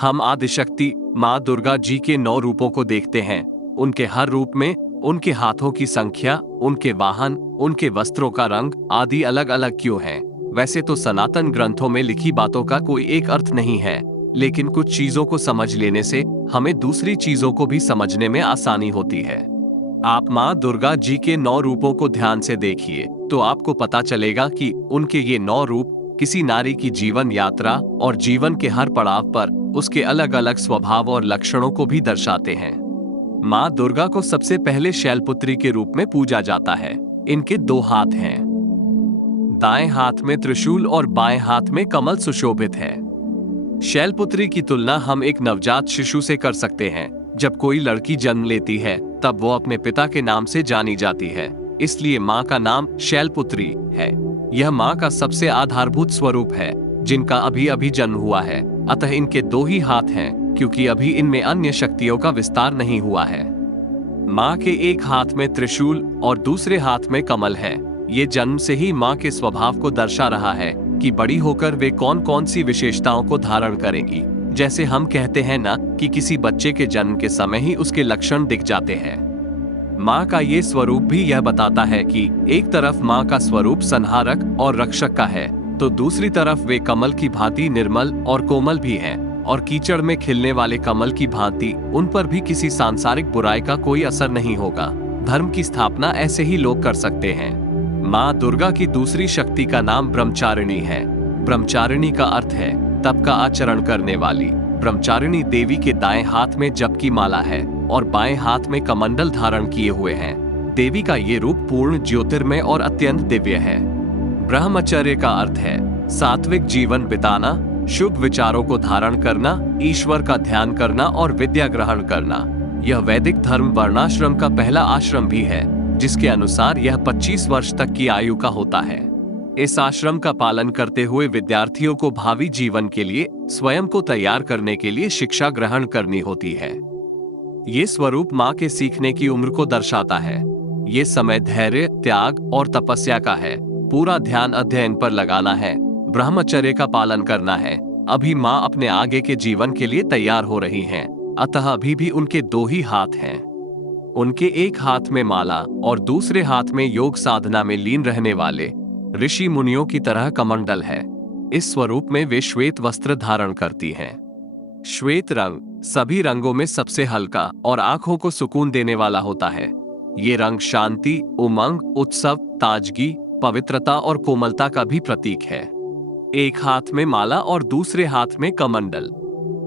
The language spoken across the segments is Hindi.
हम आदिशक्ति माँ दुर्गा जी के 9 रूपों को देखते हैं। उनके हर रूप में उनके हाथों की संख्या, उनके वाहन, उनके वस्त्रों का रंग आदि अलग अलग क्यों हैं? वैसे तो सनातन ग्रंथों में लिखी बातों का कोई एक अर्थ नहीं है, लेकिन कुछ चीजों को समझ लेने से हमें दूसरी चीजों को भी समझने में आसानी होती है। आप माँ दुर्गा जी के 9 रूपों को ध्यान से देखिए तो आपको पता चलेगा कि उनके ये 9 रूप किसी नारी की जीवन यात्रा और जीवन के हर पड़ाव पर उसके अलग अलग स्वभाव और लक्षणों को भी दर्शाते हैं। माँ दुर्गा को सबसे पहले शैलपुत्री के रूप में पूजा जाता है। इनके 2 हाथ हैं। दाएं हाथ में त्रिशूल और बाएं हाथ में कमल सुशोभित है। शैलपुत्री की तुलना हम एक नवजात शिशु से कर सकते हैं। जब कोई लड़की जन्म लेती है तब वो अपने पिता के नाम से जानी जाती है, इसलिए माँ का नाम शैलपुत्री है। यह माँ का सबसे आधारभूत स्वरूप है जिनका अभी अभी जन्म हुआ है। अतः इनके 2 ही हाथ हैं क्योंकि अभी इनमें अन्य शक्तियों का विस्तार नहीं हुआ है। माँ के एक हाथ में त्रिशूल और दूसरे हाथ में कमल है। ये जन्म से ही माँ के स्वभाव को दर्शा रहा है कि बड़ी होकर वे कौन कौन सी विशेषताओं को धारण करेंगी। जैसे हम कहते हैं ना कि किसी बच्चे के जन्म के समय ही उसके लक्षण दिख जाते हैं। माँ का ये स्वरूप भी यह बताता है कि एक तरफ माँ का स्वरूप संहारक और रक्षक का है, तो दूसरी तरफ वे कमल की भांति निर्मल और कोमल भी हैं, और कीचड़ में खिलने वाले कमल की भांति उन पर भी किसी सांसारिक बुराई का कोई असर नहीं होगा। धर्म की स्थापना ऐसे ही लोग कर सकते हैं। माँ दुर्गा की दूसरी शक्ति का नाम ब्रह्मचारिणी है। ब्रह्मचारिणी का अर्थ है तप का आचरण करने वाली। ब्रह्मचारिणी देवी के दाएं हाथ में जप की माला है और बाएं हाथ में कमंडल धारण किए हुए हैं। देवी का ये रूप पूर्ण ज्योतिर्मय और अत्यंत दिव्य है। ब्रह्मचर्य का अर्थ है सात्विक जीवन बिताना, शुभ विचारों को धारण करना, ईश्वर का ध्यान करना और विद्या ग्रहण करना। यह वैदिक धर्म वर्णाश्रम का पहला आश्रम भी है, जिसके अनुसार यह 25 वर्ष तक की आयु का होता है। इस आश्रम का पालन करते हुए विद्यार्थियों को भावी जीवन के लिए स्वयं को तैयार करने के लिए शिक्षा ग्रहण करनी होती है। ये स्वरूप माँ के सीखने की उम्र को दर्शाता है। ये समय धैर्य, त्याग और तपस्या का है। पूरा ध्यान अध्ययन पर लगाना है, ब्रह्मचर्य का पालन करना है। अभी माँ अपने आगे के जीवन के लिए तैयार हो रही हैं, अतः अभी भी उनके 2 ही हाथ हैं। उनके एक हाथ में माला और दूसरे हाथ में योग साधना में लीन रहने वाले ऋषि मुनियों की तरह कमंडल है। इस स्वरूप में वे श्वेत वस्त्र धारण करती हैं। श्वेत रंग सभी रंगों में सबसे हल्का और आंखों को सुकून देने वाला होता है। ये रंग शांति, उमंग, उत्सव, ताजगी, पवित्रता और कोमलता का भी प्रतीक है। एक हाथ में माला और दूसरे हाथ में कमंडल।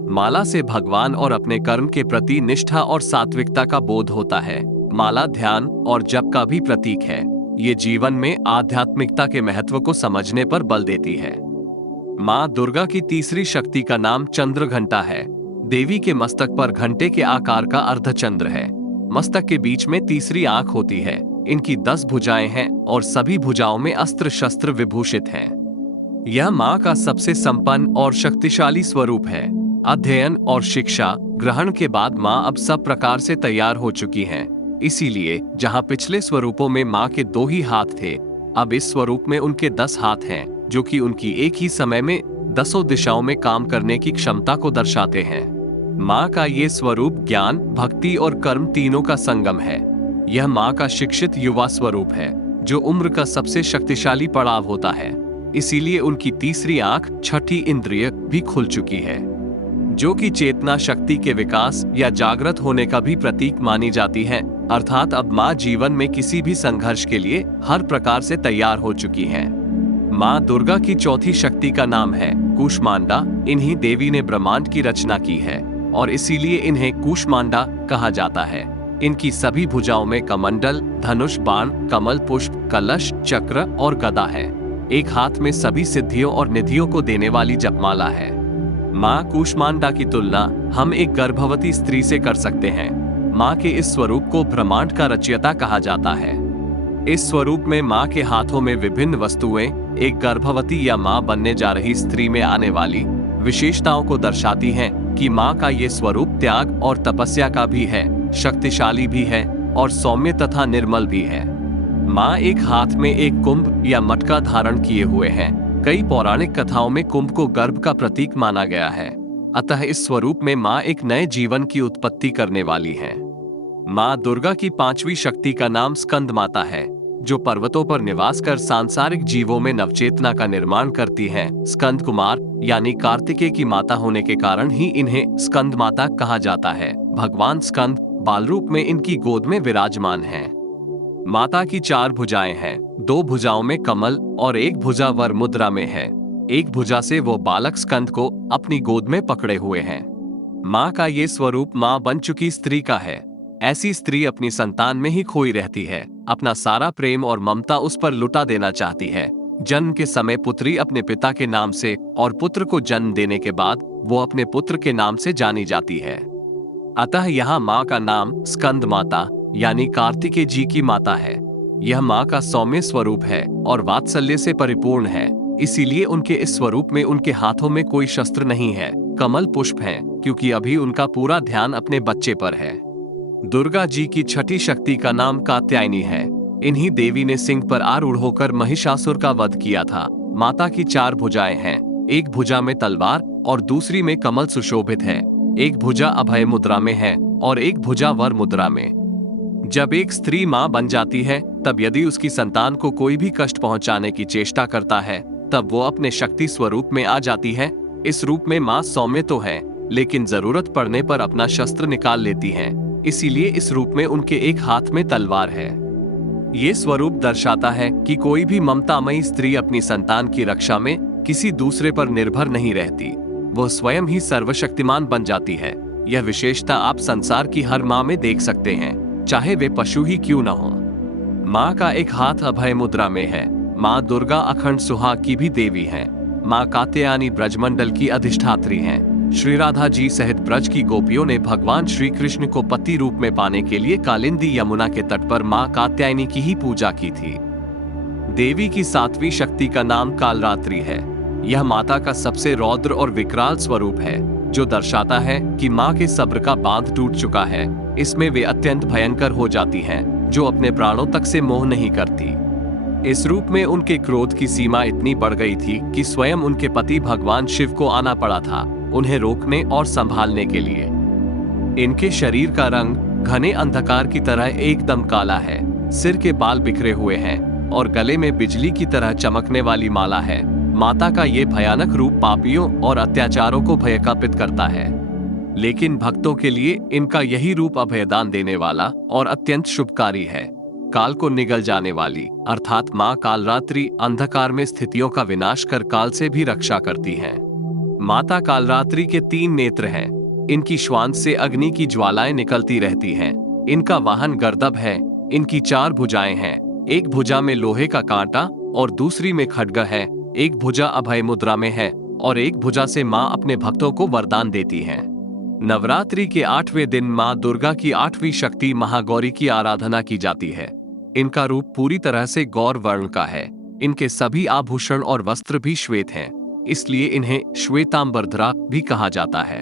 माला से भगवान और अपने कर्म के प्रति निष्ठा और सात्विकता का बोध होता है। माला ध्यान और जप का भी प्रतीक है। ये जीवन में आध्यात्मिकता के महत्व को समझने पर बल देती है। माँ दुर्गा की तीसरी शक्ति का नाम चंद्र घंटा है। देवी के मस्तक पर घंटे के आकार का अर्धचंद्र है। मस्तक के बीच में तीसरी आंख होती है। इनकी 10 भुजाएं हैं और सभी भुजाओं में अस्त्र शस्त्र विभूषित हैं। यह माँ का सबसे संपन्न और शक्तिशाली स्वरूप है। अध्ययन और शिक्षा ग्रहण के बाद माँ अब सब प्रकार से तैयार हो चुकी हैं। इसीलिए जहाँ पिछले स्वरूपों में माँ के 2 ही हाथ थे, अब इस स्वरूप में उनके 10 हाथ हैं, जो कि उनकी एक ही समय में 10 दिशाओं में काम करने की क्षमता को दर्शाते हैं। माँ का ये स्वरूप ज्ञान, भक्ति और कर्म तीनों का संगम है। यह माँ का शिक्षित युवा स्वरूप है, जो उम्र का सबसे शक्तिशाली पड़ाव होता है। इसीलिए उनकी तीसरी आंख, छठी इंद्रिय भी खुल चुकी है, जो कि चेतना शक्ति के विकास या जागृत होने का भी प्रतीक मानी जाती है। अर्थात अब माँ जीवन में किसी भी संघर्ष के लिए हर प्रकार से तैयार हो चुकी हैं। माँ दुर्गा की चौथी शक्ति का नाम है कूष्मांडा। इन्हीं देवी ने ब्रह्मांड की रचना की है और इसीलिए इन्हें कूष्मांडा कहा जाता है। इनकी सभी भुजाओं में कमंडल, धनुष, बाण, कमल पुष्प, कलश, चक्र और गदा है। एक हाथ में सभी सिद्धियों और निधियों को देने वाली जपमाला है। माँ कूष्मांडा की तुलना हम एक गर्भवती स्त्री से कर सकते हैं। माँ के इस स्वरूप को ब्रह्मांड का रचयिता कहा जाता है। इस स्वरूप में माँ के हाथों में विभिन्न वस्तुएं एक गर्भवती या माँ बनने जा रही स्त्री में आने वाली विशेषताओं को दर्शाती हैं कि माँ का ये स्वरूप त्याग और तपस्या का भी है, शक्तिशाली भी है और सौम्य तथा निर्मल भी है। माँ एक हाथ में एक कुंभ या मटका धारण किए हुए हैं। कई पौराणिक कथाओं में कुंभ को गर्भ का प्रतीक माना गया है। अतः इस स्वरूप में माँ एक नए जीवन की उत्पत्ति करने वाली है। माँ दुर्गा की पांचवी शक्ति का नाम स्कंद माता है, जो पर्वतों पर निवास कर सांसारिक जीवों में नवचेतना का निर्माण करती हैं। स्कंद कुमार यानी कार्तिकेय की माता होने के कारण ही इन्हें स्कंद माता कहा जाता है। भगवान स्कंद बाल रूप में इनकी गोद में विराजमान हैं। माता की 4 भुजाएं हैं, 2 भुजाओं में कमल और 1 भुजा वर मुद्रा में है। एक भुजा से वो बालक स्कंद को अपनी गोद में पकड़े हुए हैं। माँ का ये स्वरूप माँ बन चुकी स्त्री का है। ऐसी स्त्री अपनी संतान में ही खोई रहती है, अपना सारा प्रेम और ममता उस पर लुटा देना चाहती है। जन्म के समय पुत्री अपने पिता के नाम से और पुत्र को जन्म देने के बाद वो अपने पुत्र के नाम से जानी जाती है। अतः यहाँ माँ का नाम स्कंद माता यानी कार्तिकेय जी की माता है। यह माँ का सौम्य स्वरूप है और वात्सल्य से परिपूर्ण है, इसीलिए उनके इस स्वरूप में उनके हाथों में कोई शस्त्र नहीं है, कमल पुष्प हैं, क्योंकि अभी उनका पूरा ध्यान अपने बच्चे पर है। दुर्गा जी की छठी शक्ति का नाम कात्यायनी है। इन्हीं देवी ने सिंह पर आरूढ़ होकर महिषासुर का वध किया था। माता की 4 भुजाएं हैं, एक भुजा में तलवार और दूसरी में कमल सुशोभित है। एक भुजा अभय मुद्रा में है और एक भुजा वर मुद्रा में। जब एक स्त्री माँ बन जाती है, तब यदि उसकी संतान को कोई भी कष्ट पहुंचाने की चेष्टा करता है, तब वो अपने शक्ति स्वरूप में आ जाती है। इस रूप में माँ सौम्य तो है, लेकिन जरूरत पड़ने पर अपना शस्त्र निकाल लेती हैं। इसीलिए इस रूप में उनके एक हाथ में तलवार है। ये स्वरूप दर्शाता है कि कोई भी ममतामयी स्त्री अपनी संतान की रक्षा में किसी दूसरे पर निर्भर नहीं रहती, वह स्वयं ही सर्वशक्तिमान बन जाती है। यह विशेषता आप संसार की हर माँ में देख सकते हैं, चाहे वे पशु ही क्यों न हो। माँ का एक हाथ अभय मुद्रा में है। माँ दुर्गा अखंड सुहाग की भी देवी है। माँ कात्यायनी ब्रजमंडल की अधिष्ठात्री हैं। श्री राधा जी सहित ब्रज की गोपियों ने भगवान श्री कृष्ण को पति रूप में पाने के लिए कालिंदी यमुना के तट पर माँ कात्यायनी की ही पूजा की थी। देवी की 7वीं शक्ति का नाम कालरात्रि है। यह माता का सबसे रौद्र और विकराल स्वरूप है, जो दर्शाता है कि माँ के सब्र का बांध टूट चुका है। इसमें वे अत्यंत भयंकर हो जाती हैं, जो अपने प्राणों तक से मोह नहीं करती। इस रूप में उनके क्रोध की सीमा इतनी बढ़ गई थी कि स्वयं उनके पति भगवान शिव को आना पड़ा था उन्हें रोकने और संभालने के लिए। इनके शरीर का रंग घने अंधकार की तरह एकदम काला है। सिर के बाल बिखरे हुए हैं और गले में बिजली की तरह चमकने वाली माला है। माता का ये भयानक रूप पापियों और अत्याचारों को भयकापित करता है, लेकिन भक्तों के लिए इनका यही रूप अभयदान देने वाला और अत्यंत शुभकारी है। काल को निगल जाने वाली अर्थात माँ कालरात्रि अंधकार में स्थितियों का विनाश कर काल से भी रक्षा करती हैं। माता कालरात्रि के 3 नेत्र हैं। इनकी श्वान से अग्नि की ज्वालाएं निकलती रहती हैं। इनका वाहन गर्दभ है। इनकी 4 भुजाएं हैं। एक भुजा में लोहे का कांटा और दूसरी में खड्ग है। एक भुजा अभय मुद्रा में है और एक भुजा से माँ अपने भक्तों को वरदान देती हैं। नवरात्रि के 8वें दिन माँ दुर्गा की 8वीं शक्ति महागौरी की आराधना की जाती है। इनका रूप पूरी तरह से गौर वर्ण का है। इनके सभी आभूषण और वस्त्र भी श्वेत हैं, इसलिए इन्हें श्वेतांबरधरा भी कहा जाता है।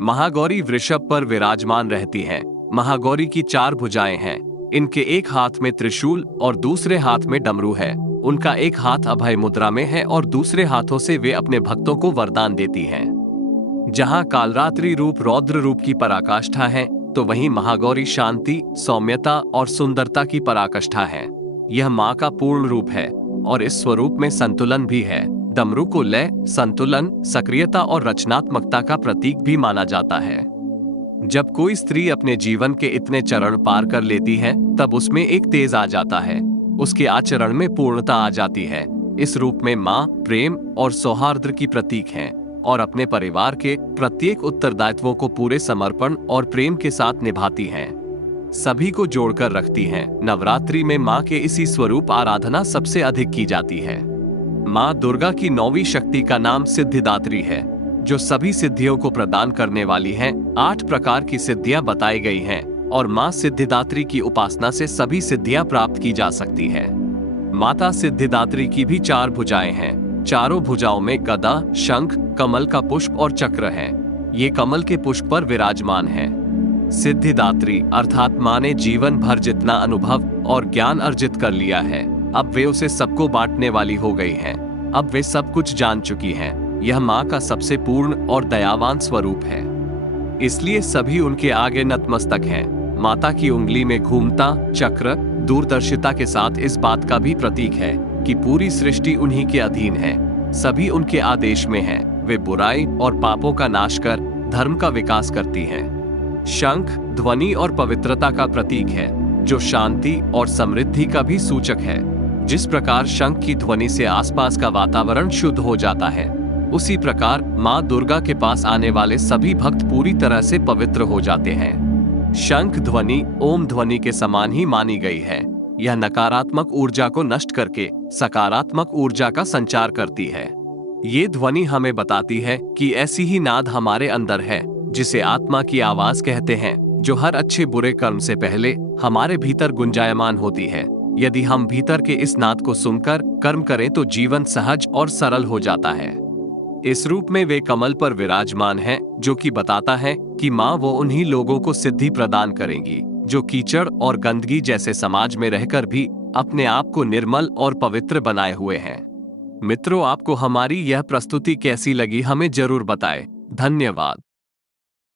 महागौरी वृषभ पर विराजमान रहती हैं। महागौरी की 4 भुजाएं हैं। इनके एक हाथ में त्रिशूल और दूसरे हाथ में डमरू है। उनका एक हाथ अभय मुद्रा में है और दूसरे हाथों से वे अपने भक्तों को वरदान देती हैं। जहां कालरात्रि रूप रौद्र रूप की पराकाष्ठा है, तो वहीं महागौरी शांति, सौम्यता और सुंदरता की पराकाष्ठा है। यह माँ का पूर्ण रूप है और इस स्वरूप में संतुलन भी है। डमरू को लय, संतुलन, सक्रियता और रचनात्मकता का प्रतीक भी माना जाता है। जब कोई स्त्री अपने जीवन के इतने चरण पार कर लेती है, तब उसमें एक तेज आ जाता है। उसके आचरण में पूर्णता आ जाती है। इस रूप में माँ प्रेम और सौहार्द की प्रतीक है और अपने परिवार के प्रत्येक उत्तरदायित्वों को पूरे समर्पण और प्रेम के साथ निभाती हैं, सभी को जोड़कर रखती हैं। नवरात्रि में माँ के इसी स्वरूप आराधना सबसे अधिक की जाती है। माँ दुर्गा की 9वीं शक्ति का नाम सिद्धिदात्री है, जो सभी सिद्धियों को प्रदान करने वाली है। 8 प्रकार की सिद्धियां बताई गई हैं और माँ सिद्धिदात्री की उपासना से सभी सिद्धियां प्राप्त की जा सकती है। माता सिद्धिदात्री की भी 4 भुजाएं हैं। चारों भुजाओं में गदा, शंख, कमल का पुष्प और चक्र है। ये कमल के पुष्प पर विराजमान है। सिद्धिदात्री अर्थात माँ ने जीवन भर जितना अनुभव और ज्ञान अर्जित कर लिया है, अब वे उसे सबको बांटने वाली हो गई हैं। अब वे सब कुछ जान चुकी हैं यह माँ का सबसे पूर्ण और दयावान स्वरूप है, इसलिए सभी उनके आगे नतमस्तक हैं। माता की उंगली में घूमता चक्र दूरदर्शिता के साथ इस बात का भी प्रतीक है कि पूरी सृष्टि उन्हीं के अधीन है, सभी उनके आदेश में हैं। वे बुराई और पापों का नाश कर धर्म का विकास करती हैं। शंख ध्वनि और पवित्रता का प्रतीक है, जो शांति और समृद्धि का भी सूचक है। जिस प्रकार शंख की ध्वनि से आसपास का वातावरण शुद्ध हो जाता है, उसी प्रकार माँ दुर्गा के पास आने वाले सभी भक्त पूरी तरह से पवित्र हो जाते हैं। शंख ध्वनि ओम ध्वनि के समान ही मानी गई है। यह नकारात्मक ऊर्जा को नष्ट करके सकारात्मक ऊर्जा का संचार करती है। ये ध्वनि हमें बताती है कि ऐसी ही नाद हमारे अंदर है, जिसे आत्मा की आवाज कहते हैं, जो हर अच्छे बुरे कर्म से पहले हमारे भीतर गुंजायमान होती है। यदि हम भीतर के इस नाद को सुनकर कर्म करें तो जीवन सहज और सरल हो जाता है। इस रूप में वे कमल पर विराजमान हैं, जो कि बताता है कि माँ वो उन्हीं लोगों को सिद्धि प्रदान करेंगी जो कीचड़ और गंदगी जैसे समाज में रहकर भी अपने आप को निर्मल और पवित्र बनाए हुए हैं। मित्रों, आपको हमारी यह प्रस्तुति कैसी लगी हमें जरूर बताएं। धन्यवाद।